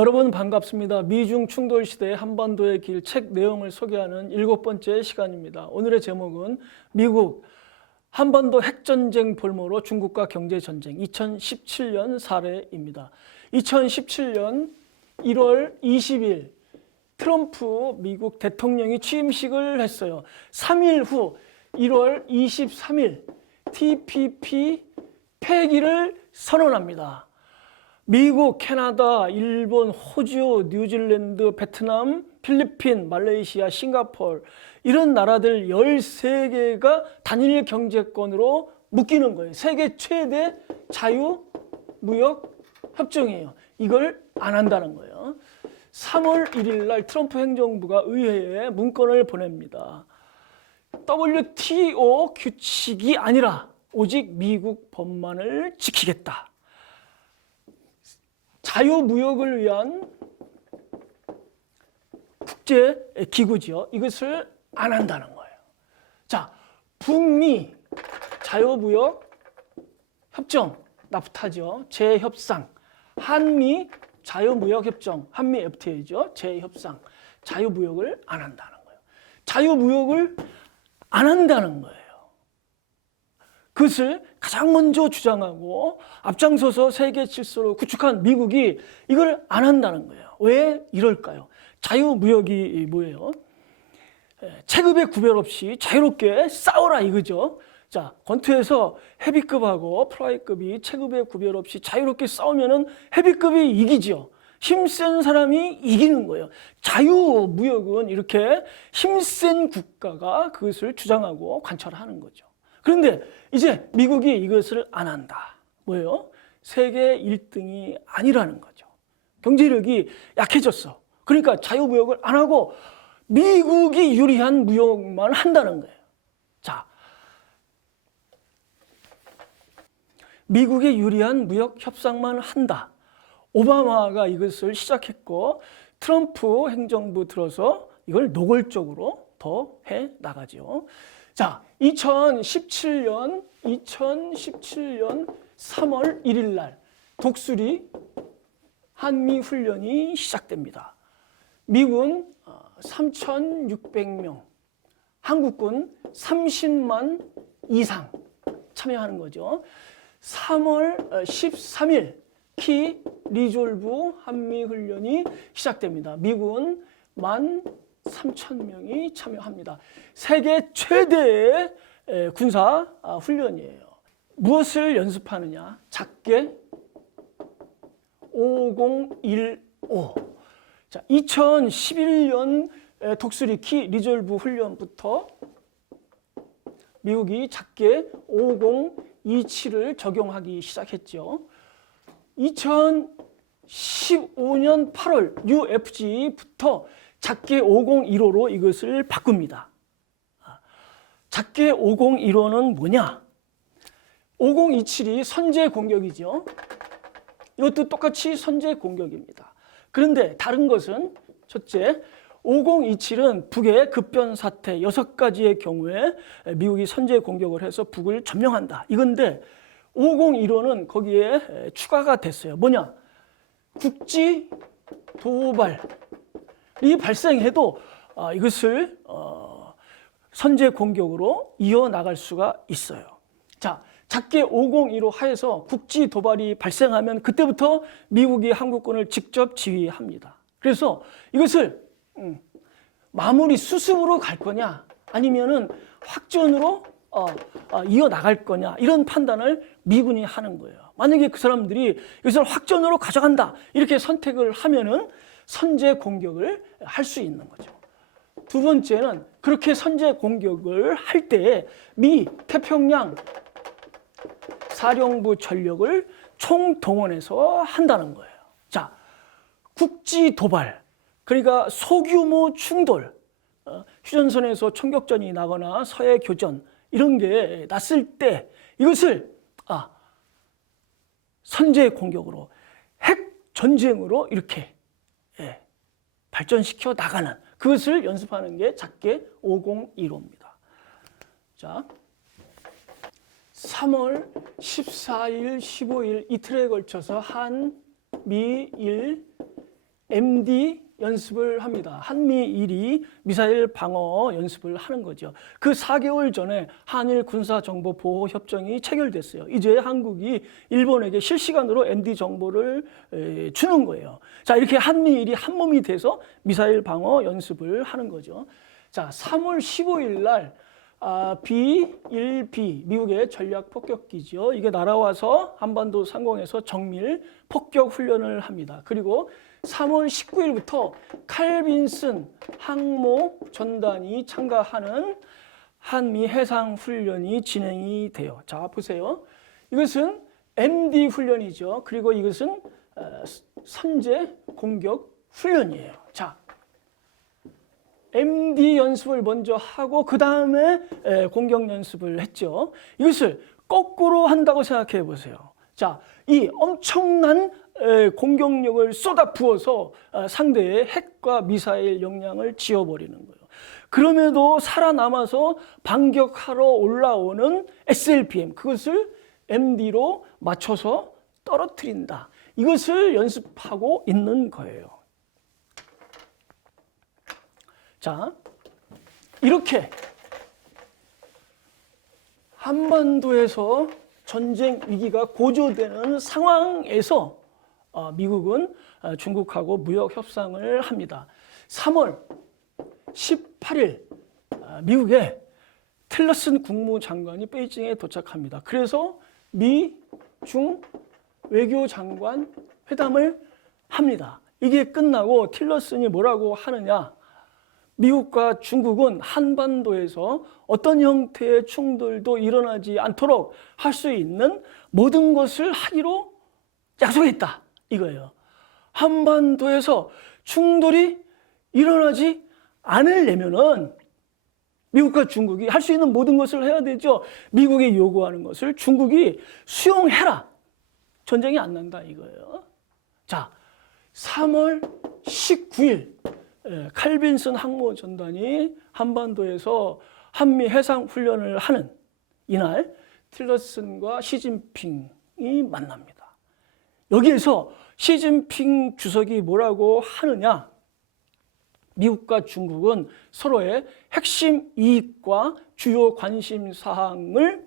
여러분 반갑습니다. 미중 충돌 시대의 한반도의 길 책 내용을 소개하는 7번째 시간입니다. 오늘의 제목은 미국 한반도 핵전쟁 볼모로 중국과 경제전쟁 2017년 사례입니다. 2017년 1월 20일 트럼프 미국 대통령이 취임식을 했어요. 3일 후 1월 23일 TPP 폐기를 선언합니다. 미국, 캐나다, 일본, 호주, 뉴질랜드, 베트남, 필리핀, 말레이시아, 싱가포르 이런 나라들 13개가 단일 경제권으로 묶이는 거예요. 세계 최대 자유무역 협정이에요. 이걸 안 한다는 거예요. 3월 1일 날 트럼프 행정부가 의회에 문건을 보냅니다. WTO 규칙이 아니라 오직 미국 법만을 지키겠다. 자유무역을 위한 국제기구죠. 이것을 안 한다는 거예요. 자, 북미 자유무역 협정, 나프타죠. 재협상, 한미 자유무역 협정, 한미 FTA죠. 재협상, 자유무역을 안 한다는 거예요. 자유무역을 안 한다는 거예요. 그것을 가장 먼저 주장하고 앞장서서 세계 질서를 구축한 미국이 이걸 안 한다는 거예요. 왜 이럴까요? 자유무역이 뭐예요? 체급의 구별 없이 자유롭게 싸워라 이거죠. 자, 권투에서 헤비급하고 플라이급이 체급의 구별 없이 자유롭게 싸우면은 헤비급이 이기죠. 힘센 사람이 이기는 거예요. 자유무역은 이렇게 힘센 국가가 그것을 주장하고 관철하는 거죠. 그런데 이제 미국이 이것을 안 한다. 뭐예요? 세계 1등이 아니라는 거죠. 경제력이 약해졌어. 그러니까 자유무역을 안 하고 미국이 유리한 무역만 한다는 거예요. 자, 미국에 유리한 무역 협상만 한다. 오바마가 이것을 시작했고 트럼프 행정부 들어서 이걸 노골적으로 더 해 나가죠. 자, 2017년 3월 1일 날 독수리 한미 훈련이 시작됩니다. 미군 3,600명, 한국군 30만 이상 참여하는 거죠. 3월 13일 키 리졸브 한미 훈련이 시작됩니다. 미군 13,000명이 참여합니다. 세계 최대의 군사 훈련이에요. 무엇을 연습하느냐? 작게 5015. 자, 2011년 독수리 키 리졸브 훈련부터 미국이 작게 5027을 적용하기 시작했죠. 2015년 8월 UFG부터 작게 5015로 이것을 바꿉니다. 작게 5015는 뭐냐? 5027이 선제 공격이죠. 이것도 똑같이 선제 공격입니다. 그런데 다른 것은 첫째, 5027은 북의 급변 사태 6가지의 경우에 미국이 선제 공격을 해서 북을 점령한다. 이건데 5015는 거기에 추가가 됐어요. 뭐냐? 국지 도발이 발생해도 이것을 선제 공격으로 이어나갈 수가 있어요. 자, 작게 5015 하에서 국지 도발이 발생하면 그때부터 미국이 한국군을 직접 지휘합니다. 그래서 이것을 마무리 수습으로 갈 거냐 아니면은 확전으로 이어나갈 거냐 이런 판단을 미군이 하는 거예요. 만약에 그 사람들이 이것을 확전으로 가져간다 이렇게 선택을 하면은 선제 공격을 할 수 있는 거죠. 두 번째는 그렇게 선제 공격을 할 때 미 태평양 사령부 전력을 총동원해서 한다는 거예요. 자, 국지 도발, 그러니까 소규모 충돌, 휴전선에서 총격전이 나거나 서해 교전 이런 게 났을 때 이것을 선제 공격으로 핵 전쟁으로 이렇게 발전시켜 나가는 그것을 연습하는 게 작게 5015입니다. 자, 3월 14일, 15일 이틀에 걸쳐서 한미일 MD 연습을 합니다. 한미일이 미사일 방어 연습을 하는 거죠. 그 4개월 전에 한일 군사정보보호협정이 체결됐어요. 이제 한국이 일본에게 실시간으로 MD 정보를 주는 거예요. 자, 이렇게 한미일이 한 몸이 돼서 미사일 방어 연습을 하는 거죠. 자, 3월 15일 날 B-1B 미국의 전략 폭격기죠. 이게 날아와서 한반도 상공에서 정밀 폭격 훈련을 합니다. 그리고 3월 19일부터 칼빈슨 항모 전단이 참가하는 한미 해상 훈련이 진행이 돼요. 자, 보세요. 이것은 MD 훈련이죠. 그리고 이것은 선제 공격 훈련이에요. 자, MD 연습을 먼저 하고 그 다음에 공격 연습을 했죠. 이것을 거꾸로 한다고 생각해 보세요. 자, 이 엄청난 공격력을 쏟아 부어서 상대의 핵과 미사일 역량을 지워버리는 거예요. 그럼에도 살아남아서 반격하러 올라오는 SLBM, 그것을 MD로 맞춰서 떨어뜨린다. 이것을 연습하고 있는 거예요. 자, 이렇게 한반도에서 전쟁 위기가 고조되는 상황에서 미국은 중국하고 무역 협상을 합니다. 3월 18일 미국의 틸러슨 국무장관이 베이징에 도착합니다. 그래서 미, 중 외교장관 회담을 합니다. 이게 끝나고 틸러슨이 뭐라고 하느냐? 미국과 중국은 한반도에서 어떤 형태의 충돌도 일어나지 않도록 할 수 있는 모든 것을 하기로 약속했다. 이거예요. 한반도에서 충돌이 일어나지 않으려면은 미국과 중국이 할 수 있는 모든 것을 해야 되죠. 미국이 요구하는 것을 중국이 수용해라. 전쟁이 안 난다 이거예요. 자, 3월 19일 칼빈슨 항모 전단이 한반도에서 한미 해상 훈련을 하는 이날 틸러슨과 시진핑이 만납니다. 여기에서 시진핑 주석이 뭐라고 하느냐? 미국과 중국은 서로의 핵심 이익과 주요 관심 사항을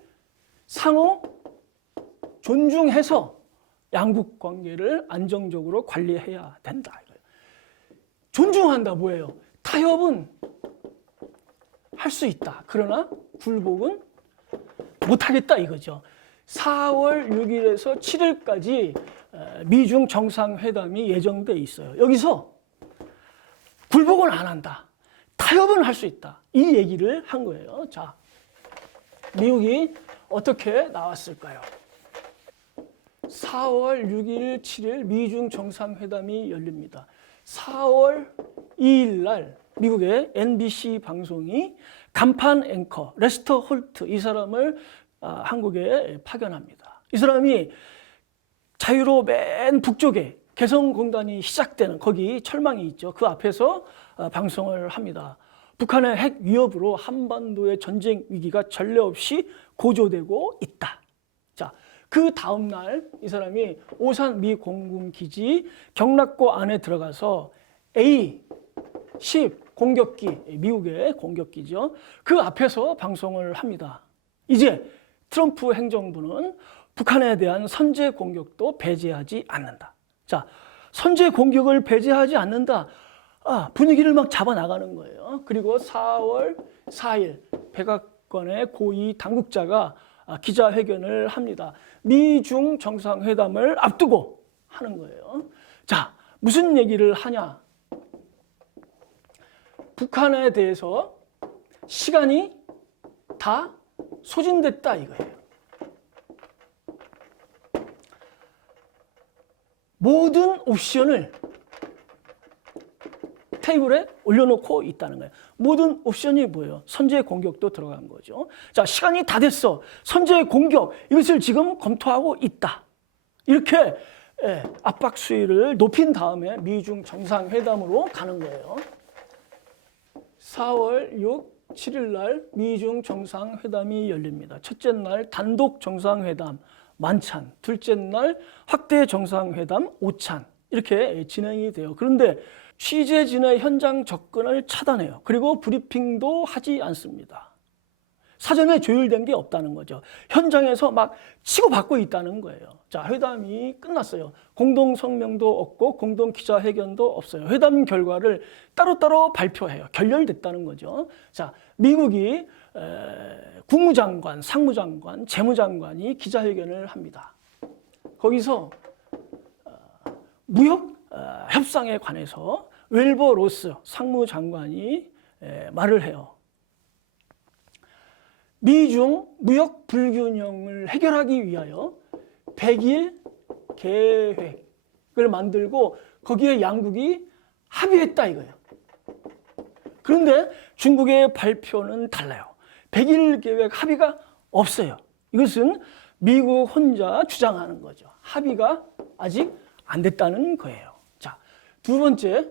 상호 존중해서 양국 관계를 안정적으로 관리해야 된다. 존중한다 뭐예요? 타협은 할 수 있다. 그러나 굴복은 못하겠다 이거죠. 4월 6일에서 7일까지 미중 정상회담이 예정돼 있어요. 여기서 굴복은 안 한다. 타협은 할 수 있다. 이 얘기를 한 거예요. 자, 미국이 어떻게 나왔을까요? 4월 6일, 7일 미중 정상회담이 열립니다. 4월 2일 날 미국의 NBC 방송이 간판 앵커 레스터 홀트 이 사람을 한국에 파견합니다. 이 사람이 자유로 맨 북쪽에 개성공단이 시작되는 거기 철망이 있죠. 그 앞에서 방송을 합니다. 북한의 핵 위협으로 한반도의 전쟁 위기가 전례 없이 고조되고 있다. 자, 그 다음 날 이 사람이 오산 미 공군기지 경락고 안에 들어가서 A-10 공격기, 미국의 공격기죠. 그 앞에서 방송을 합니다. 이제 트럼프 행정부는 북한에 대한 선제 공격도 배제하지 않는다. 자, 선제 공격을 배제하지 않는다. 분위기를 막 잡아나가는 거예요. 그리고 4월 4일 백악관의 고위 당국자가 기자회견을 합니다. 미중 정상회담을 앞두고 하는 거예요. 자, 무슨 얘기를 하냐? 북한에 대해서 시간이 다 소진됐다 이거예요. 모든 옵션을 테이블에 올려놓고 있다는 거예요. 모든 옵션이 뭐예요? 선제 공격도 들어간 거죠. 자, 시간이 다 됐어. 선제 공격 이것을 지금 검토하고 있다. 이렇게 압박 수위를 높인 다음에 미중 정상회담으로 가는 거예요. 4월 6, 7일 날 미중 정상회담이 열립니다. 첫째 날 단독 정상회담 만찬, 둘째 날 확대 정상회담 오찬. 이렇게 진행이 돼요. 그런데 취재진의 현장 접근을 차단해요. 그리고 브리핑도 하지 않습니다. 사전에 조율된 게 없다는 거죠. 현장에서 막 치고받고 있다는 거예요. 자, 회담이 끝났어요. 공동 성명도 없고 공동 기자회견도 없어요. 회담 결과를 따로따로 발표해요. 결렬됐다는 거죠. 자, 미국이 국무장관, 상무장관, 재무장관이 기자회견을 합니다. 거기서 무역 협상에 관해서 웰버 로스 상무장관이 말을 해요. 미중 무역 불균형을 해결하기 위하여 100일 계획을 만들고 거기에 양국이 합의했다 이거예요. 그런데 중국의 발표는 달라요. 100일 계획 합의가 없어요. 이것은 미국 혼자 주장하는 거죠. 합의가 아직 안 됐다는 거예요. 자, 두 번째,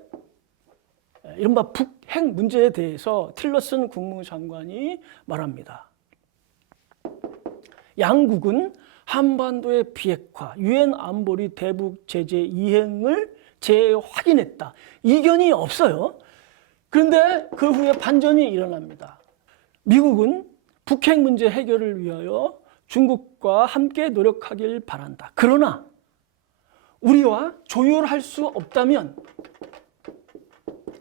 이른바 북핵 문제에 대해서 틸러슨 국무장관이 말합니다. 양국은 한반도의 비핵화, 유엔 안보리 대북 제재 이행을 재확인했다. 이견이 없어요. 그런데 그 후에 반전이 일어납니다. 미국은 북핵 문제 해결을 위하여 중국과 함께 노력하길 바란다. 그러나 우리와 조율할 수 없다면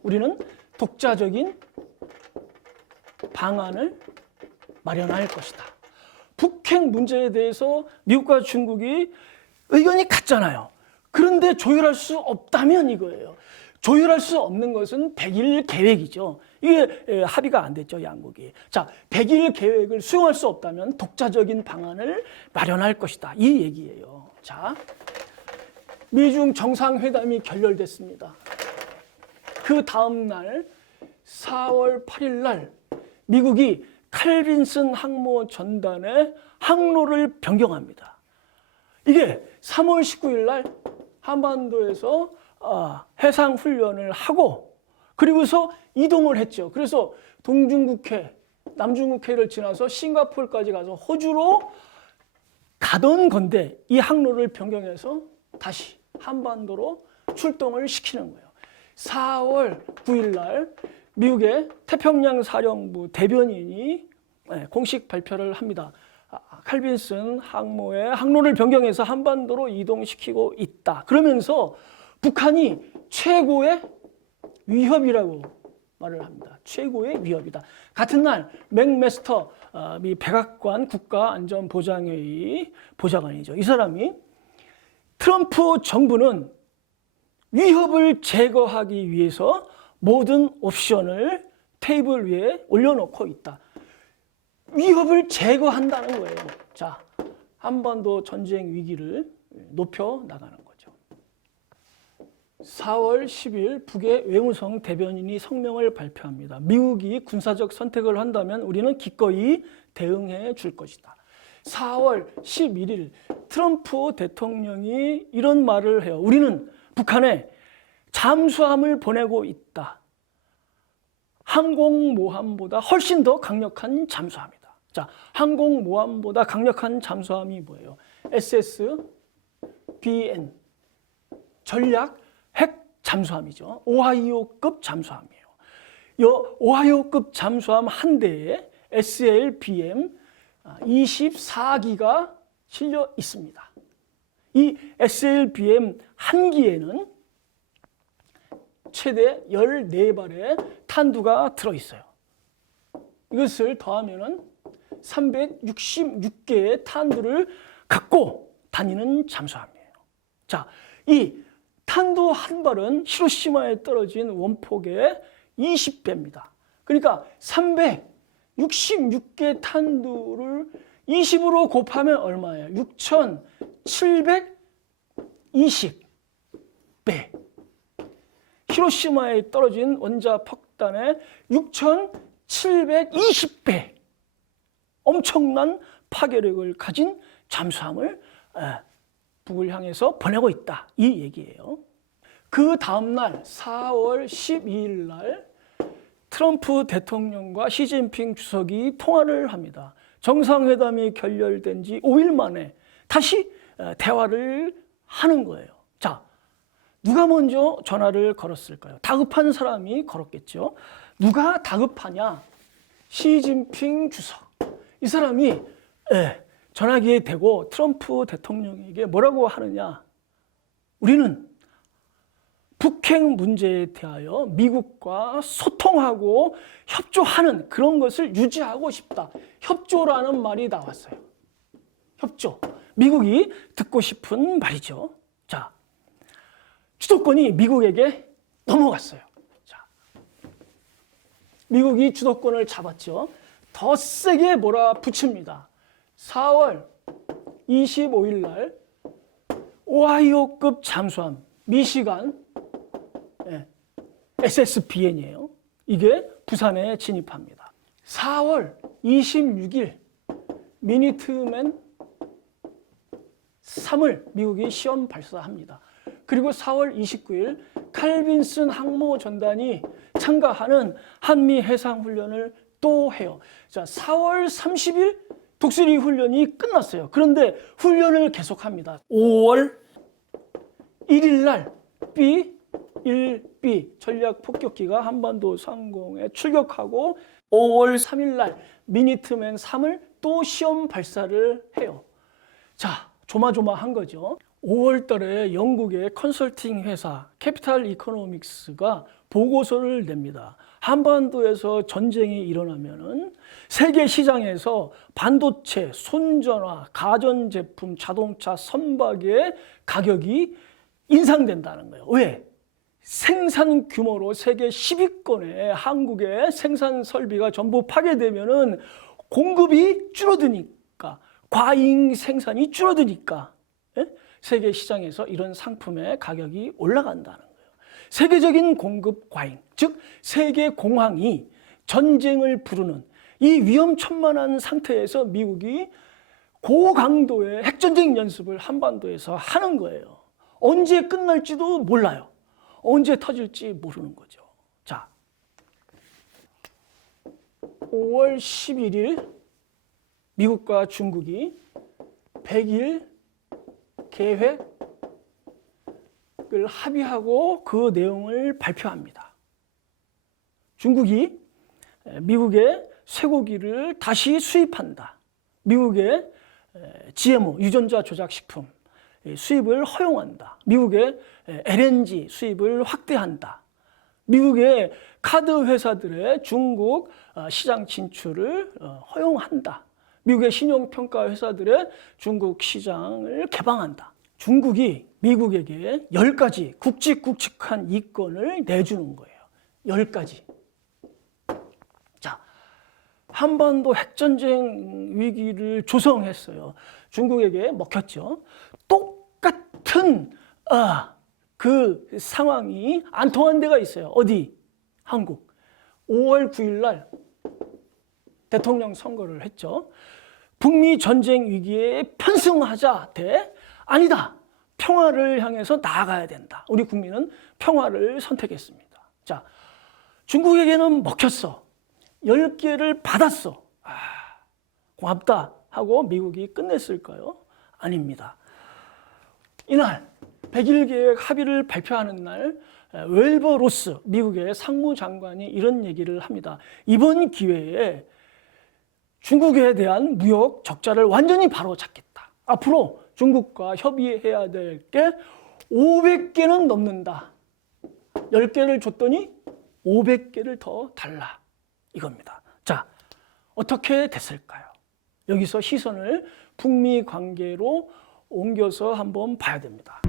우리는 독자적인 방안을 마련할 것이다. 북핵 문제에 대해서 미국과 중국이 의견이 같잖아요. 그런데 조율할 수 없다면 이거예요. 조율할 수 없는 것은 100일 계획이죠. 이게 합의가 안 됐죠, 양국이. 자, 100일 계획을 수용할 수 없다면 독자적인 방안을 마련할 것이다. 이 얘기예요. 자, 미중 정상회담이 결렬됐습니다. 그 다음 날 4월 8일 날 미국이 칼빈슨 항모 전단의 항로를 변경합니다. 이게 3월 19일 날 한반도에서 해상 훈련을 하고 그리고서 이동을 했죠. 그래서 동중국해, 남중국해를 지나서 싱가포르까지 가서 호주로 가던 건데 이 항로를 변경해서 다시 한반도로 출동을 시키는 거예요. 4월 9일 날 미국의 태평양 사령부 대변인이 공식 발표를 합니다. 칼빈슨 항모의 항로를 변경해서 한반도로 이동시키고 있다. 그러면서 북한이 최고의 위협이라고 말을 합니다. 최고의 위협이다. 같은 날 맥메스터 미 백악관 국가안전보장회의 보좌관이죠. 이 사람이 트럼프 정부는 위협을 제거하기 위해서 모든 옵션을 테이블 위에 올려놓고 있다. 위협을 제거한다는 거예요. 자, 한반도 전쟁 위기를 높여 나가는 거죠. 4월 10일 북의 외무성 대변인이 성명을 발표합니다. 미국이 군사적 선택을 한다면 우리는 기꺼이 대응해 줄 것이다. 4월 11일 트럼프 대통령이 이런 말을 해요. 우리는 북한에 잠수함을 보내고 있다. 항공모함보다 훨씬 더 강력한 잠수함이다. 자, 항공모함보다 강력한 잠수함이 뭐예요? SSBN 전략 핵 잠수함이죠. 오하이오급 잠수함이에요. 이 오하이오급 잠수함 한 대에 SLBM 24기가 실려 있습니다. 이 SLBM 한 기에는 최대 14발의 탄두가 들어있어요. 이것을 더하면 366개의 탄두를 갖고 다니는 잠수함이에요. 자, 이 탄두 한 발은 히로시마에 떨어진 원폭의 20배입니다. 그러니까 366개 탄두를 20으로 곱하면 얼마예요? 6,720배. 히로시마에 떨어진 원자 폭탄의 6,720배. 엄청난 파괴력을 가진 잠수함을 북을 향해서 보내고 있다. 이 얘기예요. 그 다음 날 4월 12일 날 트럼프 대통령과 시진핑 주석이 통화를 합니다. 정상회담이 결렬된 지 5일 만에 다시 대화를 하는 거예요. 자, 누가 먼저 전화를 걸었을까요? 다급한 사람이 걸었겠죠. 누가 다급하냐? 시진핑 주석. 이 사람이 전화기에 대고 트럼프 대통령에게 뭐라고 하느냐? 우리는 북핵 문제에 대하여 미국과 소통하고 협조하는 그런 것을 유지하고 싶다. 협조라는 말이 나왔어요. 협조. 미국이 듣고 싶은 말이죠. 자, 주도권이 미국에게 넘어갔어요. 자, 미국이 주도권을 잡았죠. 더 세게 몰아붙입니다. 4월 25일 날 오하이오급 잠수함 미시간 SSBN이에요. 이게 부산에 진입합니다. 4월 26일 미니트맨 3을 미국이 시험 발사합니다. 그리고 4월 29일 칼빈슨 항모 전단이 참가하는 한미 해상 훈련을 또 해요. 자, 4월 30일 독수리 훈련이 끝났어요. 그런데 훈련을 계속합니다. 5월 1일 날 B-1B 전략 폭격기가 한반도 상공에 출격하고 5월 3일 날 미니트맨 3을 또 시험 발사를 해요. 자, 조마조마한 거죠. 5월 달에 영국의 컨설팅 회사 캐피탈 이코노믹스가 보고서를 냅니다. 한반도에서 전쟁이 일어나면은 세계 시장에서 반도체, 손전화, 가전제품, 자동차, 선박의 가격이 인상된다는 거예요. 왜? 생산 규모로 세계 10위권의 한국의 생산 설비가 전부 파괴되면은 공급이 줄어드니까, 과잉 생산이 줄어드니까 세계 시장에서 이런 상품의 가격이 올라간다는 거예요. 세계적인 공급 과잉, 즉 세계 공황이 전쟁을 부르는 이 위험천만한 상태에서 미국이 고강도의 핵전쟁 연습을 한반도에서 하는 거예요. 언제 끝날지도 몰라요. 언제 터질지 모르는 거죠. 자, 5월 11일 미국과 중국이 100일 계획을 합의하고 그 내용을 발표합니다. 중국이 미국의 쇠고기를 다시 수입한다. 미국의 GMO, 유전자 조작식품 수입을 허용한다. 미국의 LNG 수입을 확대한다. 미국의 카드 회사들의 중국 시장 진출을 허용한다. 미국의 신용평가 회사들의 중국 시장을 개방한다. 중국이 미국에게 10가지 굵직굵직한 이권을 내주는 거예요. 10가지. 자, 한반도 핵전쟁 위기를 조성했어요. 중국에게 먹혔죠. 똑같은 그 상황이 안 통한 데가 있어요. 어디? 한국. 5월 9일 날 대통령 선거를 했죠. 북미 전쟁 위기에 편승하자 대 아니다. 평화를 향해서 나아가야 된다. 우리 국민은 평화를 선택했습니다. 자, 중국에게는 먹혔어. 10개를 받았어. 고맙다 하고 미국이 끝냈을까요? 아닙니다. 이날 100일 계획 합의를 발표하는 날 웰버 로스 미국의 상무장관이 이런 얘기를 합니다. 이번 기회에 중국에 대한 무역 적자를 완전히 바로잡겠다. 앞으로 중국과 협의해야 될 게 500개는 넘는다. 10개를 줬더니 500개를 더 달라. 이겁니다. 자, 어떻게 됐을까요? 여기서 시선을 북미 관계로 옮겨서 한번 봐야 됩니다.